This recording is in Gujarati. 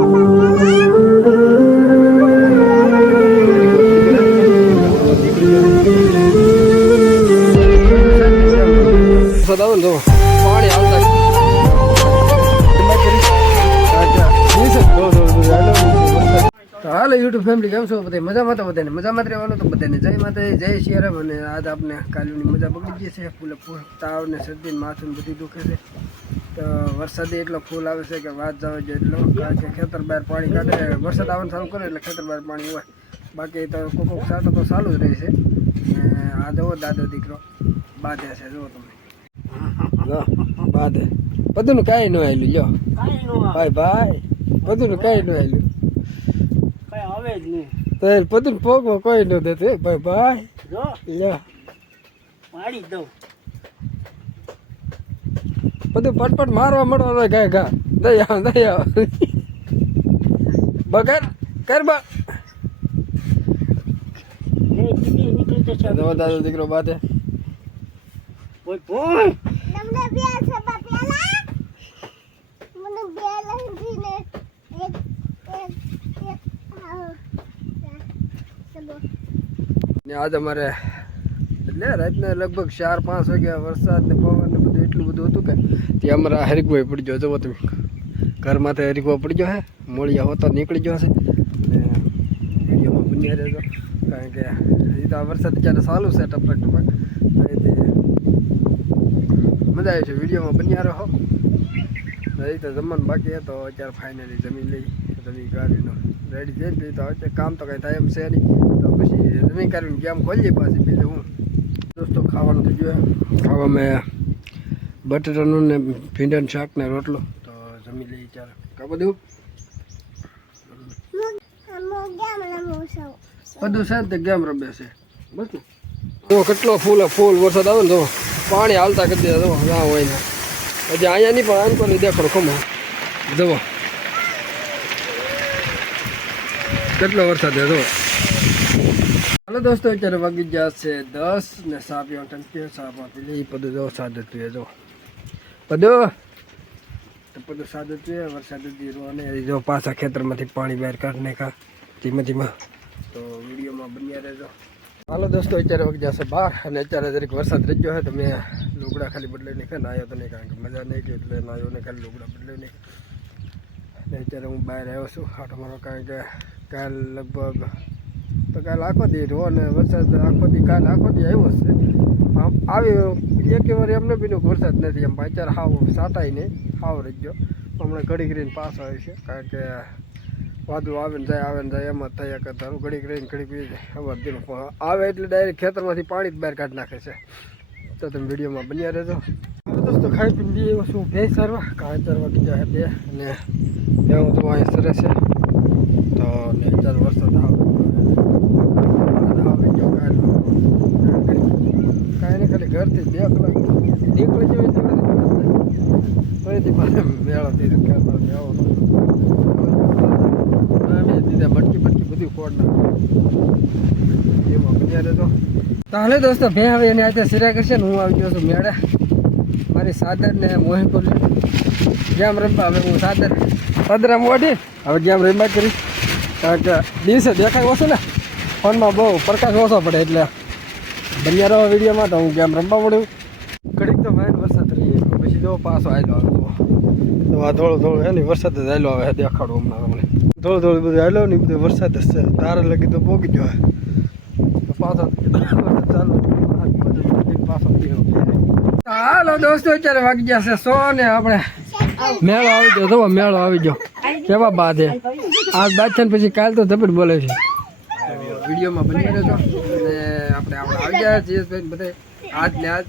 હાલો યુટ્યુબ ફેમિલી કેમ છો બધા? મજામાં તો બધાને? મજામાં જ રહેવાનું તો બધાને. જય માતા જય શિયારામ. અને આજ આપણે કાલુની મજા બગડી ગઈ છે. ફૂલ તાવ ને શરદી માથું બધું દુખે છે. તો વરસાદી એટલો ફૂલ આવે છે કે વાત જાવે જોઈએ એટલો. કારણ કે ખેતર બહાર પાણી કાઢે વરસાદ આવવાનું ચાલુ કરે એટલે ખેતર બહાર પાણી હોય. બાકી તો કોક કોક સાટો તો ચાલુ જ રહેશે ને આ જવો દાદો દીકરો બાધે છે જુઓ તમે. જો બાધે. બધું કાંઈ ન આવેલું જો કાંઈ નો આવે. ભાઈ ભાઈ બધું કાંઈ ન આવેલું કાંઈ આવે જ નહીં. તો બધું પોગમાં કોઈ ન દેતું ભાઈ ભાઈ જો. પાડી દઉં. બધું પટપટ મારવા મળવાનો ગાય ગા. દઈ આવ દઈ આવ. બગર કર બા. એ કીધી નીકળી જશે દવા દાદો દીકરો બાતે ઓય બોય તમને બે સભા પેલા. મને બે લંગીને એક એક એક આવો. સબો ને આજ અમારે એટલે રાતના લગભગ ચાર, પાંચ વાગ્યા વરસાદ ને પવન બધું એટલું બધું હતું કે ત્યાં અમારા હરિકભાઈ પડી ગયો જવો તમે. ઘરમાંથી હરીકવો પડી ગયો હે, મોળિયા હોતો નીકળી ગયો હશે ને વિડીયોમાં બન્યા રહેજો. કારણ કે હજી તો આ વરસાદ ત્યારે ચાલુ છે ટપક ટપક મજા આવી છે. વિડીયોમાં બન્યા રહો. હજી તો જમવાનું બાકી હતો અત્યારે ફાઇનલી જમી લઈ જમી ગાડીનો રેડી થઈ તો કામ તો કંઈ થાય એમ છે નહીં. તો પછી જમી કાઢીને ગેમ ખોલીએ પાછી, બીજું હું? દોસ્તો, ખાવાનું થઈ ગયું ખાવામાં બટેટાનું ને ભીંડાનું શાક ને રોટલો. તો જમી લઈએ ચાલો. કા બધું બધું છે તે ગેમ રમે છે. બસ ને. જો કેટલો ફૂલ ફૂલ વરસાદ આવે ને તો પાણી હાલતા કરી દે ના હોય ને. હજી અહીંયા નહીં, પણ આમ પણ દેખાડો ખમો જવો કેટલો વરસાદ છે જો હાલો દોસ્તો અત્યારે વાગી ગયા છે દસ ને સાપ પીવા ટંકી સાપ આપી લઈ બધું જો સાદ જ પીએ જો બધું તો બધું સાદ જ વરસાદ જીરો અને જો પાછા ખેતરમાંથી પાણી બહાર કાઢ નાખા ધીમે ધીમે તો વિડીયોમાં બન્યા રહેજો હાલો દોસ્તો અત્યારે વાગી જશે બાર અને અત્યારે જરીક વરસાદ રહી ગયો હોય તો મેં લુગડા ખાલી બદલાઈ નાખ્યા નાયો તો નહીં કારણ કે મજા નહીં કે એટલે નાયો ને ખાલી લુગડા બદલાઈ નાખ્યા અને અત્યારે હું બહાર આવ્યો છું આટો મારો કારણ કે કાલ લગભગ તો કાલ આખો દી રહ્યો અને વરસાદ આખો દી, કાલ આખો દી આવ્યો છે. આમ આવી એક વાર એમને બીનો વરસાદ નથી એમ, અત્યારે હાવ સાતાય નહીં, હાવ રહી ગયો. હમણાં ઘડી રહીને પાસ આવે છે, કારણ કે વાદળું આવે ને જાય, આવે ને જાય, એમ જ થયા કરતા ઘડી રહીને ઘડીક ખબર દીધું આવે એટલે ડાયરેક્ટ ખેતરમાંથી પાણી જ બહાર કાઢી નાખે છે. તો તમે વિડીયોમાં બન્યા રહેજો. દોસ્તો, ખાઈ પીને એવું શું ભેંસ સરવા કાંઈ ચરવા કીધા બે, અને બે હું તો અહીં સરસ છે. તો ને ચાર વરસાદ આવે. કાંઈ નહીં ખાલી ઘરથી બે કલાક નીકળી જવાય તો એથી પાછા મેળો મટકી બટકી બધું કોડ એમાં અત્યારે તો તાલે દોસ્તો, ભે હવે એને આજે સિરા કરશે ને હું આવી ગયો છું મેળે. મારી સાદર ને મોહી જેમ રમવા, હવે હું સાદર. સાદર આમ ઓઢી, હવે ગેમ રમવા કરી. કારણ કે દિવસે દેખાય ઓછું ને. ફોનમાં બહુ પ્રકાશ ઓછો પડે એટલે બન્યા રહો વિડીયોમાં તો હું ગેમ રમવા પડ્યું ઘડીક તો ભાઈ વરસાદ રહી. પછી જો પાછો આવેલો આવે તો. આ થોડું થોડું હે ને, વરસાદ જ આવેલો આવે દેખાડો હમણાં તમને થોડું થોડું બધું આવેલો ને બધું વરસાદ જ છે. તારે લગી તો પોગી ગયો પાછો ચાલુ પાછો હાલો દોસ્તો, અત્યારે વાગી ગયા છે સો ને આપણે મેળો આવી ગયો. તો મેળો આવી ગયો. કેવા બાદ આજ બાદ છે ને પછી કાલ તો તબિયત બોલે છે. વિડીયોમાં બની રહેજો અને આપણે આપણે આવી ગયા છીએ બધા. આજ ને આજ.